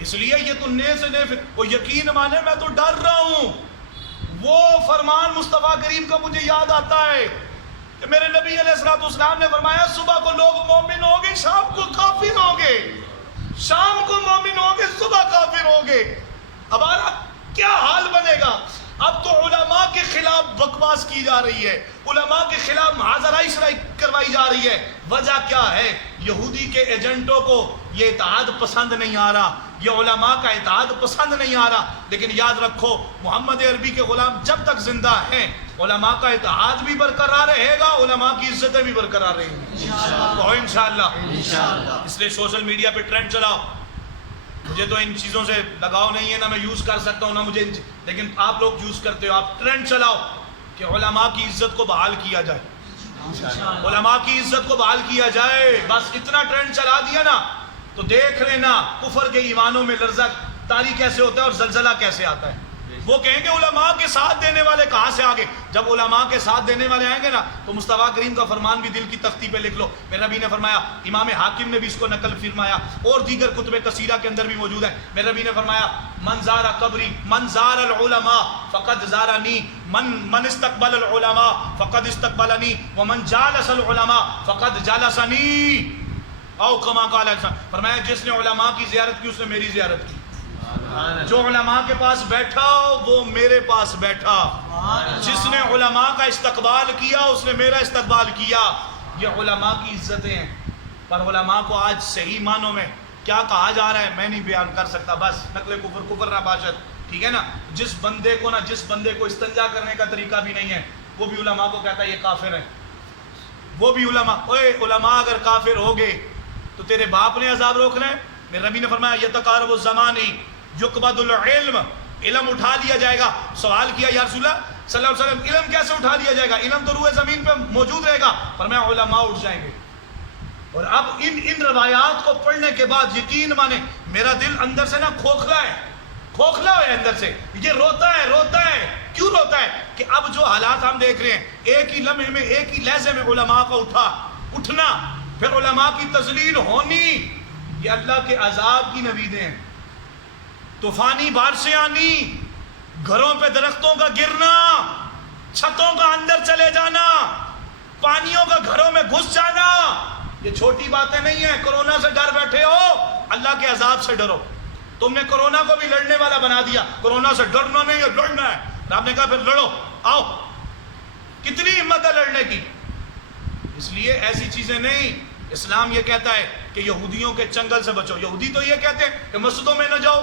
اس لیے یہ تو نے سے وہ یقین مانے میں تو ڈر رہا ہوں. وہ فرمان مصطفیٰ کریم کا مجھے یاد آتا ہے کہ میرے نبی علیہ السلام نے فرمایا صبح کو لوگ مومن ہوں گے، شام کو کافر ہوں گے. شام کو مومن ہوں گے، صبح کافر ہوں گے. ہمارا کیا حال بنے گا؟ اب تو علماء کے خلاف بکواس کی جا رہی ہے، علماء کے خلاف معاذرائی شرعی کروائی جا رہی ہے. وجہ کیا ہے؟ یہودی کے ایجنٹوں کو یہ اتحاد پسند نہیں آ رہا، یہ علماء کا اتحاد پسند نہیں آ رہا. لیکن یاد رکھو محمد عربی کے غلام جب تک زندہ ہیں علماء کا اتحاد بھی برقرار رہے گا، علماء کی عزتیں بھی برقرار رہیں گی انشاءاللہ. اس لیے سوشل میڈیا پہ ٹرینڈ چلاؤ. مجھے تو ان چیزوں سے لگاؤ نہیں ہے، نہ میں یوز کر سکتا ہوں نہ مجھے، لیکن آپ لوگ یوز کرتے ہو. آپ ٹرینڈ چلاؤ کہ علماء کی عزت کو بحال کیا جائے، علماء کی عزت کو بحال کیا جائے. بس اتنا ٹرینڈ چلا دیا نا تو دیکھ لینا کفر کے ایمانوں میں لرزہ طاری کیسے ہوتا ہے اور زلزلہ کیسے آتا ہے. وہ کہیں گے علماء کے ساتھ دینے والے کہاں سے آگے؟ جب علماء کے ساتھ دینے والے آئیں گے نا تو مصطفیٰ کریم کا فرمان بھی دل کی تختی پہ لکھ لو. میرے نبی نے فرمایا، امام حاکم نے بھی اس کو نقل فرمایا اور دیگر کتب کثیرہ کے اندر بھی موجود ہے. میرے نبی نے فرمایا من زار قبری من زار العلماء فقد زارنی، من استقبل العلماء فقد استقبلنی، ومن جالس العلماء فقد جالسنی. او کما قال، فرمایا جس نے علماء کی زیارت کی اس نے میری زیارت کی. جو علماء کے پاس بیٹھا وہ میرے پاس بیٹھا. جس نے علماء کا استقبال کیا اس نے میرا استقبال کیا. یہ علماء کی عزتیں ہیں. پر علماء کو آج صحیح معنوں میں کیا کہا جا رہا ہے میں نہیں بیان کر سکتا. بس نقل کفر نہ باشد. ٹھیک ہے نا؟ جس بندے کو استنجا کرنے کا طریقہ بھی نہیں ہے وہ بھی علماء کو کہتا ہے یہ کافر ہے. وہ بھی علماء، اوے علماء اگر کافر ہو گئے تو تیرے باپ نے عذاب روکنا ہے. میرے نبی نے فرمایا یتقارب الزمان یقبض العلم، علم اٹھا لیا جائے گا. سوال کیا یا رسول اللہ صلی اللہ علیہ وسلم علم کیسے اٹھا لیا جائے گا؟ علم تو روئے زمین پہ موجود رہے گا. فرمایا علماء اٹھ جائیں گے. اور اب ان روایات کو پڑھنے کے بعد یقین مانے میرا دل اندر سے نا کھوکھلا ہے اندر سے. یہ روتا ہے. کیوں روتا ہے؟ کہ اب جو حالات ہم دیکھ رہے ہیں، ایک ہی لمحے میں ایک ہی لہجے میں علماء کا اٹھنا، پھر علماء کی تذلیل ہونی، یہ اللہ کے عذاب کی نویدیں ہیں. طوفانی بارشیں آنی، گھروں پہ درختوں کا گرنا، چھتوں کا اندر چلے جانا، پانیوں کا گھروں میں گھس جانا، یہ چھوٹی باتیں نہیں ہیں. کورونا سے ڈر بیٹھے ہو، اللہ کے عذاب سے ڈرو. تم نے کورونا کو بھی لڑنے والا بنا دیا. کورونا سے ڈرنا نہیں ہے، لڑنا ہے. آپ نے کہا پھر لڑو، آؤ. کتنی ہمت ہے لڑنے کی. اس لیے ایسی چیزیں نہیں. اسلام یہ کہتا ہے کہ یہودیوں کے چنگل سے بچو. یہودی تو یہ کہتے ہیں کہ مسجدوں میں نہ جاؤ،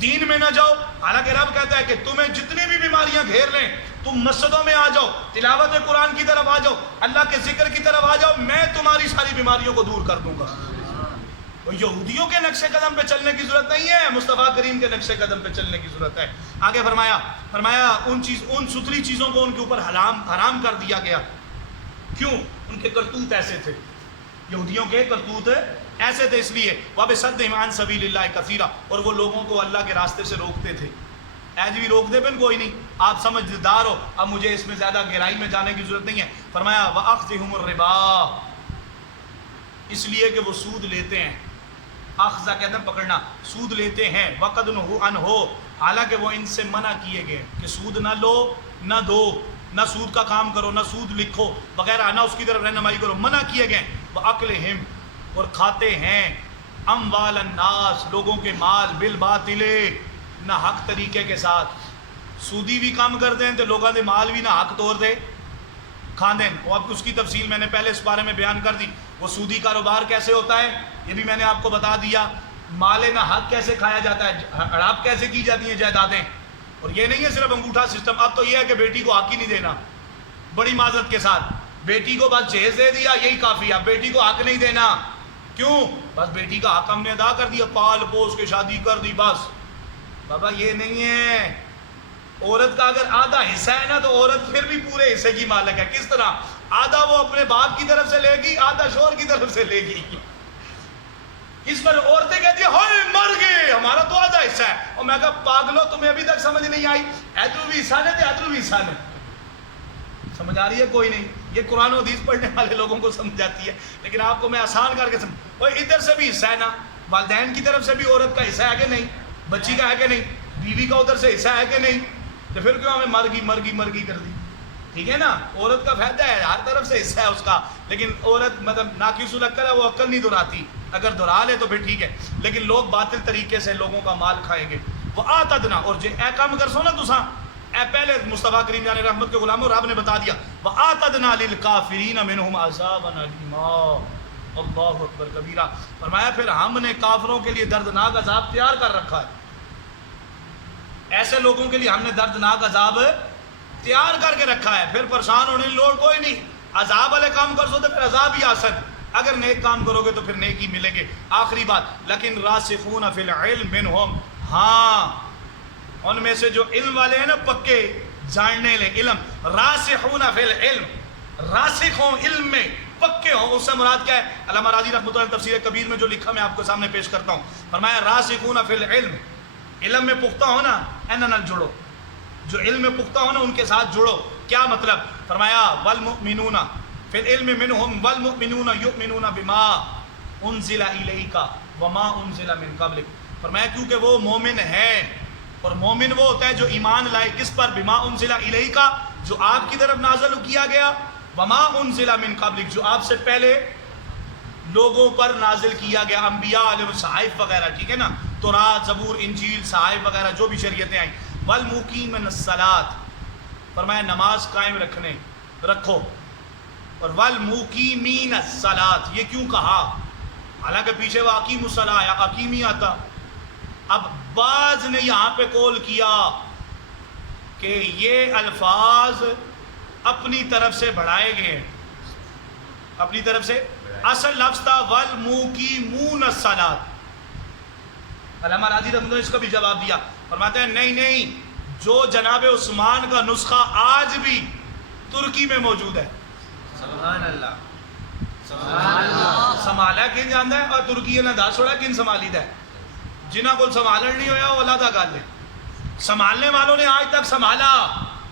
دین میں نہ جاؤ. حالانکہ رب کہتا ہے کہ تمہیں جتنی بھی بیماریاں گھیر لیں تم مسجدوں میں آ جاؤ، تلاوت قرآن کی طرف آ جاؤ، اللہ کے ذکر کی طرف آ جاؤ، میں تمہاری ساری بیماریوں کو دور کر دوں گا. یہودیوں کے نقش قدم پہ چلنے کی ضرورت نہیں ہے، مصطفیٰ کریم کے نقش قدم پہ چلنے کی ضرورت ہے. آگے فرمایا ان ستری چیزوں کو ان کے اوپر حرام کر دیا گیا. کیوں؟ ان کے کرتوت ایسے تھے. یہودیوں کے کرتوت ایسے تھے اس لیے وَبِصَدِّهِمْ عَنْ سَبِيلِ اللَّهِ كَثِيرًا، اور وہ لوگوں کو اللہ کے راستے سے روکتے تھے. ایج بھی روک دے بن کوئی نہیں، آپ سمجھدار ہو. اب مجھے اس میں زیادہ گہرائی میں جانے کی ضرورت نہیں ہے. فرمایا وَأَخْذِهُمُ الرِّبَا، اس لیے کہ وہ سود لیتے ہیں. اخذہ کہتے ہیں پکڑنا، سود لیتے ہیں. وَقَدْ نُهُوا عَنْهُ، حالانکہ وہ ان سے منع کیے گئے کہ سود نہ لو نہ دو، نہ سود کا کام کرو، نہ سود لکھو وغیرہ، نہ اس کی طرف رہنمائی کرو. منع کیے گئے. وَأَكْلِهِمْ، اور کھاتے ہیں اموال الناس، لوگوں کے مال، بالباطل، نہ حق طریقے کے ساتھ. سودی بھی کام کرتے ہیں تو لوگوں کے مال بھی نہ حق طور دے کھاندے. اور اب اس کی تفصیل میں نے پہلے اس بارے میں بیان کر دی. وہ سودی کاروبار کیسے ہوتا ہے یہ بھی میں نے آپ کو بتا دیا. مال نہ حق کیسے کھایا جاتا ہے، ہڑپ کیسے کی جاتی ہیں جائیدادیں. اور یہ نہیں ہے صرف انگوٹھا سسٹم. اب تو یہ ہے کہ بیٹی کو حق ہی نہیں دینا، بڑی معذرت کے ساتھ. بیٹی کو بس جہیز دے دیا یہی کافی ہے، اب بیٹی کو حق نہیں دینا. کیوں؟ بس بیٹی کا حق ہم نے ادا کر دیا، پال پوس کے شادی کر دی بس. بابا یہ نہیں ہے. عورت کا اگر آدھا حصہ ہے نا تو عورت پھر بھی پورے حصے کی مالک ہے. کس طرح؟ آدھا وہ اپنے باپ کی طرف سے لے گی، آدھا شوہر کی طرف سے لے گی. اس پر عورتیں کہتی ہیں ہائے مر گئے ہمارا تو آدھا حصہ ہے. اور میں کہا پاگلو تمہیں ابھی تک سمجھ نہیں آئی، ادھر بھی حصہ نے ادھر بھی حصہ نے. سمجھ آ رہی ہے کوئی نہیں؟ یہ قرآن و حدیث پڑھنے والے لوگوں کو سمجھ آتی ہے، لیکن آپ کو میں آسان کر کے ادھر سے بھی حصہ ہے نا، والدین کی طرف سے بھی عورت کا حصہ ہے کہ نہیں؟ بچی کا ہے کہ نہیں؟ بیوی کا ادھر سے حصہ ہے کہ نہیں؟ تو پھر کیوں ہمیں مرگی کر دی؟ ٹھیک ہے نا، عورت کا فائدہ ہے، ہر طرف سے حصہ ہے اس کا، لیکن عورت مطلب ناقص العقل ہے، وہ عقل نہیں دہراتی، اگر دہرا لے تو پھر ٹھیک ہے، لیکن لوگ باطل طریقے سے لوگوں کا مال کھائیں گے۔ وہ آتدنا، اور جو اے کام کر سو نا تساں، اے پہلے مصطفیٰ کریم جان رحمت کے غلاموں، رب نے بتا دیا وہ آتدنا للکافرین منہم عذابا الیما، اللہ اکبر کبیرہ، فرمایا پھر ہم نے کافروں کے لیے دردناک عذاب تیار کر رکھا ہے، ایسے لوگوں کے لیے ہم نے دردناک عذاب تیار کر کے رکھا ہے، پھر پریشان ہونے کی لوڑ کوئی نہیں، عذاب والے کام کر سو تو پھر عذاب ہی آسن، اگر نیک کام کرو گے تو پھر نیکی ملیں گے۔ آخری بات، لیکن راسخون فی العلم منہم، ہاں ان میں سے جو علم والے ہیں نا، پکے جاننے لیں علم، راسخون فی العلم، راسخ ہوں علم میں، پکے ہوں، اس سے مراد کیا ہے؟ علامہ راضی رحمۃ اللہ تفسیر کبیر میں جو لکھا میں آپ کو سامنے پیش کرتا ہوں، فرمایا راسخون فی العلم، علم میں پختہ ہو نا، نال جڑو، جو علم میں پختہ ہو نا ان کے ساتھ جڑو۔ کیا مطلب؟ فرمایا والمؤمنون فی العلم منہم والمؤمنون یؤمنون بما انزل الیک وما انزل من قبلک، فرمایا کیونکہ وہ مومن ہے، اور مومن وہ ہوتا ہے جو ایمان لائے کس پر؟ بما انزل الیک، جو آپ کی طرف نازل کیا گیا، وما انزل من قبلک، جو آپ سے پہلے لوگوں پر نازل کیا گیا، انبیاء علیہ الصحائف وغیرہ، ٹھیک ہے نا، تورات، زبور، انجیل، صحائف وغیرہ جو بھی شریعتیں آئیں۔ والمقیمین الصلاۃ، فرمایا نماز قائم رکھو، اور والمقیمین الصلاۃ، یہ کیوں کہا؟ حالانکہ پیچھے وہ اقیموا الصلاۃ یا اقیمی آتا، اب بعض نے یہاں پہ قول کیا کہ یہ الفاظ اپنی طرف سے بڑھائے گئے ہیں، اپنی طرف سے، اصل لفظ تھا والمقیمون الصلاۃ۔ علامہ راضی رحمۃ اللہ نے اس کا بھی جواب دیا، فرماتے ہیں نہیں، جو جناب عثمان کا نسخہ آج بھی ترکی میں موجود ہے، سبحان اللہ، سنبھالا کن جانتا ہے، اور ترکی نے دا چھوڑا کن سنبھالی دا ہے، جنہاں کو سنبھالن نہیں ہویا وہ اللہ گل ہے، سنبھالنے والوں نے آج تک سنبھالا،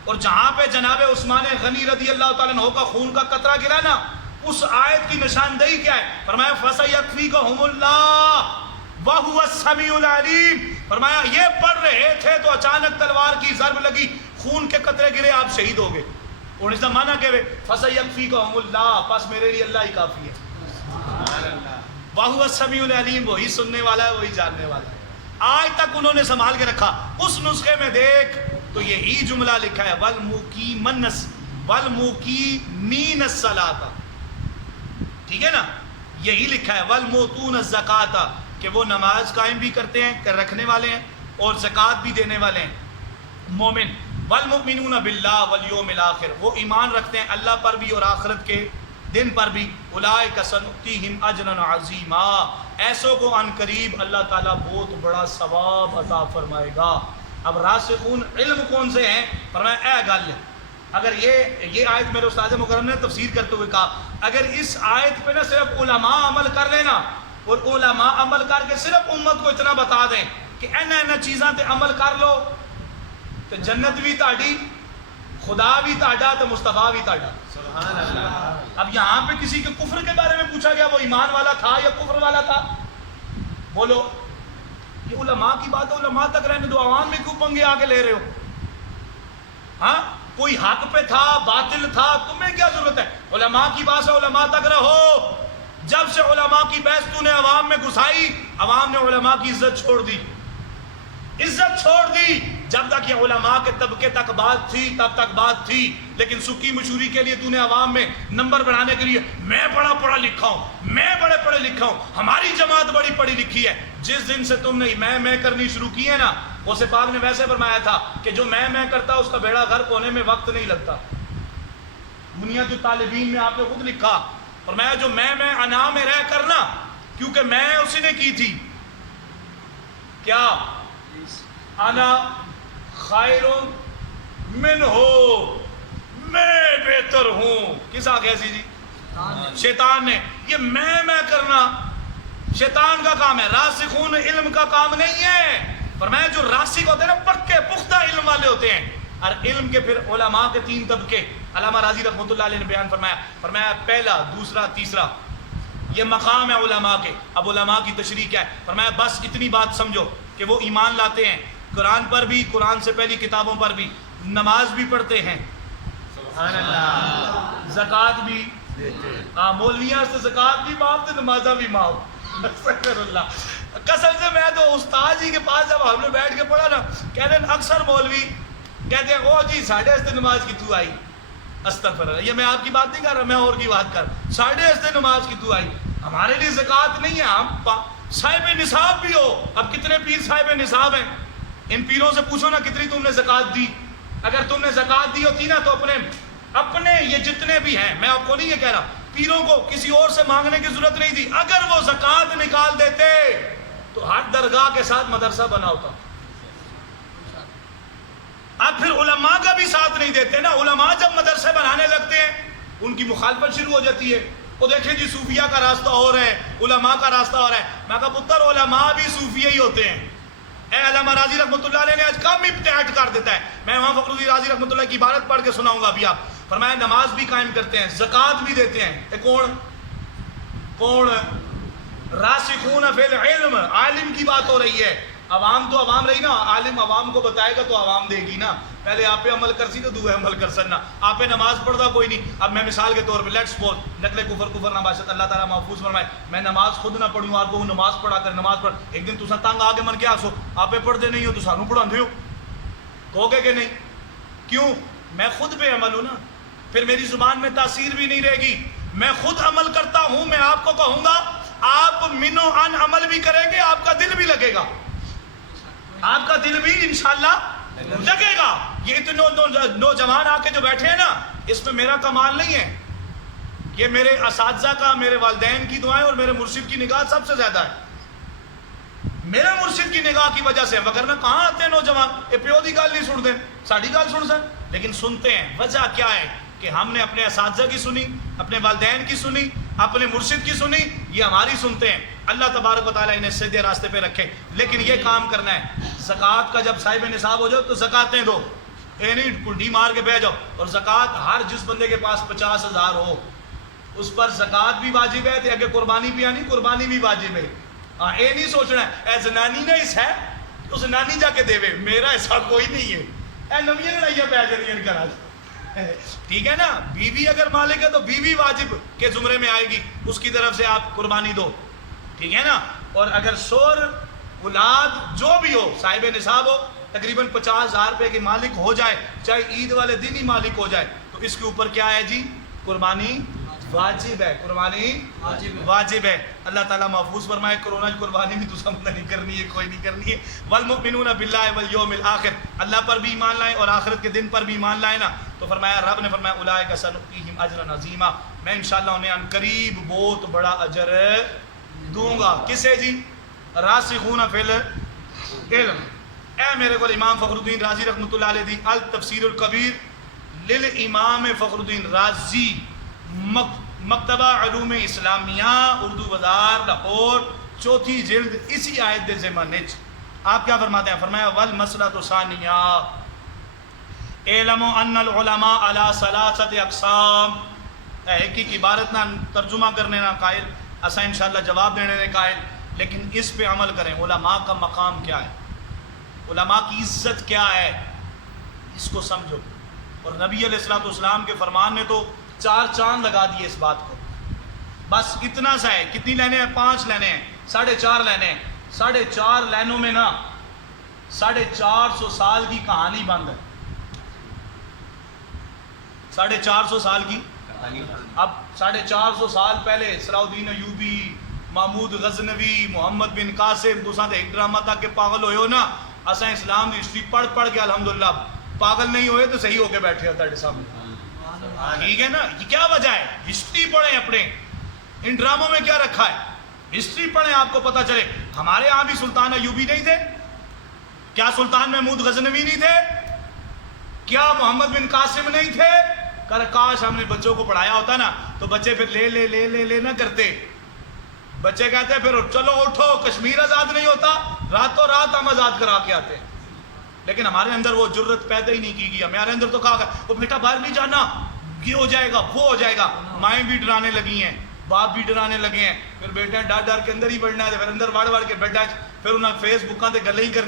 اور جہاں پہ جناب عثمان غنی رضی اللہ تعالیٰ عنہ کا خون کا قطرہ گرا نا، اس آیت کی نشاندہی کیا ہے؟ فرمایا فَسَيَكْفِيكَهُمُ اللَّهُ وَهُوَ السَّمِيعُ الْعَلِيمُ، فرمایا یہ پڑھ رہے تھے تو اچانک تلوار کی ضرب لگی، خون کے قطرے گرے، آپ شہید ہو گئے، اور اس کا معنی کیا ہے؟ فَسَيَكْفِيكَهُمُ اللَّهُ، پس میرے لیے اللہ ہی کافی ہے، وَهُوَ السَّمِيعُ الْعَلِيمُ، وہی سننے والا ہے، وہی جاننے والا ہے، آج تک انہوں نے سنبھال کے رکھا۔ اس نسخے میں دیکھ تو یہی جملہ لکھا ہے والمقیمین الصلاۃ، ٹھیک ہے نا، یہی لکھا ہے والمؤتون الزکاۃ، کہ وہ نماز قائم بھی کرتے ہیں، رکھنے والے ہیں، اور زکوٰۃ بھی دینے والے ہیں، مومن۔ والمؤمنون باللہ والیوم الآخر، وہ ایمان رکھتے ہیں اللہ پر بھی اور آخرت کے دن پر بھی۔ اولئک سنؤتیہم اجرا عظیما، ایسوں کو ان قریب اللہ تعالیٰ بہت بڑا ثواب عطا فرمائے گا۔ اب راسخون علم کون سے ہیں؟ فرمایا اے گل، اگر یہ آیت میرے استاد مکرم نے تفسیر کرتے ہوئے کہا، اگر اس آیت پہ نہ صرف علماء عمل کر لینا، اور علماء عمل کر کے صرف امت کو اتنا بتا دیں کہ اینا چیزاں تے عمل کر لو تو جنت بھی تاڑی، خدا بھی تاڑا، تو مصطفیٰ بھی تاڑا، سبحان اللہ۔ اب یہاں پہ کسی کے کفر کے بارے میں پوچھا گیا، وہ ایمان والا تھا یا کفر والا تھا؟ بولو، یہ علماء کی بات ہے، علماء تک رہنے دو، عوام میں کیوں پنگے آگے لے رہے ہو؟ ہاں، کوئی حق پہ تھا، باطل تھا، تمہیں کیا ضرورت ہے؟ علماء کی بات سے علماء تک رہو۔ جب سے علماء کی بحث تو نے عوام میں گھسائی، عوام نے علماء کی عزت چھوڑ دی، عزت چھوڑ دی۔ جب تک یہ علماء کے طبقے تک بات تھی تب تک بات تھی، لیکن سکی مشوری کے لیے تو نے عوام میں نمبر بڑھانے کے لیے، میں بڑا پڑھا لکھا ہوں، میں بڑے پڑھے لکھا ہوں، ہماری جماعت بڑی پڑھی لکھی ہے۔ جس دن سے تم نے میں کرنی شروع کی ہے نا، غوث پاک نے ویسے فرمایا تھا کہ جو میں کرتا اس کا بیڑا غرق ہونے میں وقت نہیں لگتا۔ بنیاد الطالبین میں آپ نے خود لکھا، فرمایا جو میں انا میں رہ کرنا، کیونکہ میں اسی نے کی تھی، کیا انا خیر من ہو، میں بہتر ہوں۔ کس آگے ایسی جی؟ شیطان نے۔ یہ میں کرنا شیطان کا کام ہے، راسخون علم کا کام نہیں ہے۔ فرمایا جو راسخ ہوتے ہیں نا، پکے پختہ علم والے ہوتے ہیں، اور علم کے پھر علماء کے 3 طبقے علامہ راضی رحمۃ اللہ علیہ نے بیان فرمایا، فرمایا پہلا، دوسرا، تیسرا۔ یہ مقام ہے علماء کے. اب علماء کی تشریح کیا ہے؟ فرمایا بس اتنی بات سمجھو کہ وہ ایمان لاتے ہیں قرآن پر بھی، قرآن سے پہلی کتابوں پر بھی، نماز بھی پڑھتے ہیں، سبحان اللہ. زکوٰۃ بھی مولویاں سے زکوٰۃ بھی معاف تو نمازہ بھی معاف. استغفر اللہ. قسم سے میں تو استاد جی کے پاس جب ہم نے بیٹھ کے پڑھا نا، کہتے ہیں اکثر مولوی کہتے ہیں او جی ساڑھے ہستے نماز کی تو آئی. استغفر اللہ. یہ میں آپ کی بات نہیں کر رہا، میں اور کی بات کر رہا. ساڑھے ہستے نماز کی تو آئی. ہمارے لیے زکوٰۃ نہیں ہے. ہم صاحب نصاب بھی ہو. اب کتنے پیر صاحب نصاب ہیں؟ ان پیروں سے پوچھو نا کتنی تم نے زکوٰۃ دی. اگر تم نے زکوٰۃ دی ہوتی نا تو اپنے یہ جتنے بھی ہیں، میں آپ کو نہیں یہ کہہ رہا، پیروں کو کسی اور سے مانگنے کی ضرورت نہیں تھی. اگر وہ زکوٰۃ نکال دیتے تو ہر درگاہ کے ساتھ مدرسہ بنا ہوتا. اب پھر علماء کا بھی ساتھ نہیں دیتے نا. علماء جب مدرسے بنانے لگتے ہیں ان کی مخالفت شروع ہو جاتی ہے. وہ دیکھیں جی صوفیہ کا راستہ اور ہے، علماء کا راستہ اور ہے. میں کہا پتر علماء بھی صوفیہ ہی ہوتے ہیں. اے علامہ راضی رحمۃ اللہ علیہ نے آج کم ابتعاد کر دیتا ہے. میں امام فخر الدین راضی رحمۃ اللہ کی عبارت پڑھ کے سناؤں گا ابھی. آپ فرمایا نماز بھی قائم کرتے ہیں، زکوٰۃ بھی دیتے ہیں. کون؟ راسخون فی العلم. عالم کی بات ہو رہی ہے. عوام تو عوام رہی نا، عالم عوام کو بتائے گا تو عوام دے گی نا. پہلے آپ پہ عمل کرسی تو دوسرے عمل کر سکنا. آپ پہ نماز پڑھتا کوئی نہیں. اب میں مثال کے طور پہ لیٹس سپوز نقل کفر نباشت اللہ تعالیٰ محفوظ فرمائے، میں نماز خود نہ پڑھوں آپ کو نماز پڑھا کر نماز پڑھ. ایک دن تسا تنگ آ کے من کے آسو آپ پہ پڑھتے نہیں ہو تو سانو پڑھا ہو کہو گے کہ نہیں؟ کیوں؟ میں خود پہ عمل ہوں نا. پھر میری زبان میں تاثیر بھی نہیں رہے گی. میں خود عمل کرتا ہوں. میں آپ کو کہوں گا آپ منو ان عمل بھی کریں گے، آپ کا دل بھی لگے گا. آپ کا دل بھی انشاءاللہ لگے گا. یہ اتنے نوجوان آ کے جو بیٹھے ہیں نا، اس میں میرا کمال نہیں ہے. یہ میرے اساتذہ کا، میرے والدین کی دعائیں اور میرے مرشد کی نگاہ سب سے زیادہ ہے. میرے مرشد کی نگاہ کی وجہ سے. وگرنہ کہاں آتے ہیں نوجوان؟ یہ پیو دی گل نہیں سنتے، ساڑی گل سن سن. لیکن سنتے ہیں. وجہ کیا ہے؟ کہ ہم نے اپنے اساتذہ کی سنی، اپنے والدین کی سنی، اپنے مرشد کی سنی. یہ ہماری سنتے ہیں. اللہ تبارک و تعالیٰ انہیں سیدھے راستے پہ رکھے. لیکن یہ کام کرنا ہے. زکوٰۃ کا جب صاحب نصاب ہو جاؤ تو زکوٰۃیں دو. اے نہیں کنڈی مار کے بہ جاؤ. اور زکوٰۃ ہر جس بندے کے پاس 50,000 ہو اس پر زکوٰۃ بھی واجب ہے. تے اگر قربانی بھی آنی، قربانی بھی واجب ہے. ہاں اے نہیں سوچنا ہے اے زنانی نے اس ہے تو زنانی جا کے دے وے، میرا ایسا کوئی نہیں ہے. اے نویاں لڑائیاں پہ جائیں گھر. ٹھیک ہے نا. بیوی اگر مالک ہے تو بیوی واجب کے زمرے میں آئے گی، اس کی طرف سے آپ قربانی دو. ٹھیک ہے نا. اور اگر شور اولاد جو بھی ہو صاحب نصاب ہو، تقریباً 50,000 روپے کے مالک ہو جائے، چاہے عید والے دن ہی مالک ہو جائے، تو اس کے اوپر کیا ہے جی؟ قربانی واجب ہے. قربانی واجب ہے. اللہ تعالیٰ محفوظ فرمائے. کرونا کی قربانی بھی تو سمجھ نہیں کرنی ہے، کوئی نہیں کرنی ہے. والمؤمنون باللہ والیوم الآخر. اللہ پر بھی ایمان لائیں اور آخرت کے دن پر بھی ایمان لائیں نا. تو فرمایا رب نے فرمایا اولئک سنؤتیہم اجرا عظیما. میں انشاءاللہ انہیں ان قریب بہت بڑا اجر دوں گا. کسے جی؟ راسخون فی العلم. اے میرے کو امام فخر الدین رازی رحمۃ اللہ علیہ دی التفسیر الکبیر للامام فخر الدین رازی، مکتبہ علوم اسلامیہ، اردو بازار لاہور، 4 جلد، اسی آیت دے ضمن وچ آپ کیا فرماتے ہیں؟ فرمایا والمسئلۃ ثانیہ اعلموا ان العلماء علی ثلاثۃ اقسام. ایک ہی عبارت نہ ترجمہ کرنے نہ قائل، اسا انشاءاللہ جواب دینے نے قائل، لیکن اس پہ عمل کریں. علماء کا مقام کیا ہے؟ علماء کی عزت کیا ہے؟ اس کو سمجھو. اور نبی علیہ الصلوۃ والسلام کے فرمان نے تو 4 چاند لگا دیے اس بات کو. بس اتنا سا ہے. کتنی لائنیں ہیں؟ 5 لائنیں ہیں. 4.5 لائنیں ہیں. 4.5 لائنوں میں نا 450 سال کی کہانی بند ہے. 450 سال کی. اب 450 سال پہلے صلاح الدین ایوبی، محمود غزنوی، محمد بن قاسم تو ساتھ ایک ڈرامہ تک کہ پاگل ہوئے ہو نا. اساں اسلام کی ہسٹری پڑھ پڑھ کے الحمدللہ پاگل نہیں ہوئے تو صحیح ہو کے بیٹھے ہوتا ہے سامنے. ٹھیک ہے نا. یہ کیا وجہ ہے؟ ہسٹری پڑھیں اپنے. ان ڈراموں میں کیا رکھا ہے؟ ہسٹری پڑھیں، آپ کو پتہ چلے. ہمارے ہاں بھی سلطان ایوبی نہیں تھے کیا؟ سلطان محمود غزنوی نہیں تھے کیا؟ محمد بن قاسم نہیں تھے؟ کاش ہم نے بچوں کو پڑھایا ہوتا نا تو بچے پھر لے لے لے لے لے نہ کرتے. بچے کہتے ہیں پھر چلو اٹھو کشمیر آزاد نہیں ہوتا، راتوں رات ہم آزاد کرا کے آتے ہیں. لیکن ہمارے اندر وہ جرت پیدا ہی نہیں کی گئی. ہمارے اندر تو کہا گیا وہ بیٹا باہر نہیں جانا، یہ ہو جائے گا وہ ہو جائے گا. مائیں بھی ڈرانے لگی ہیں. باپ بھی ڈرانے لگے ہیں, پھر بیٹے ڈر ڈر کے اندر ہی بڑھنا ہے, پھر اندر وڑ وڑ کے بیٹھا, پھر انہیں فیس بکاں تے گلیں ہی کرنی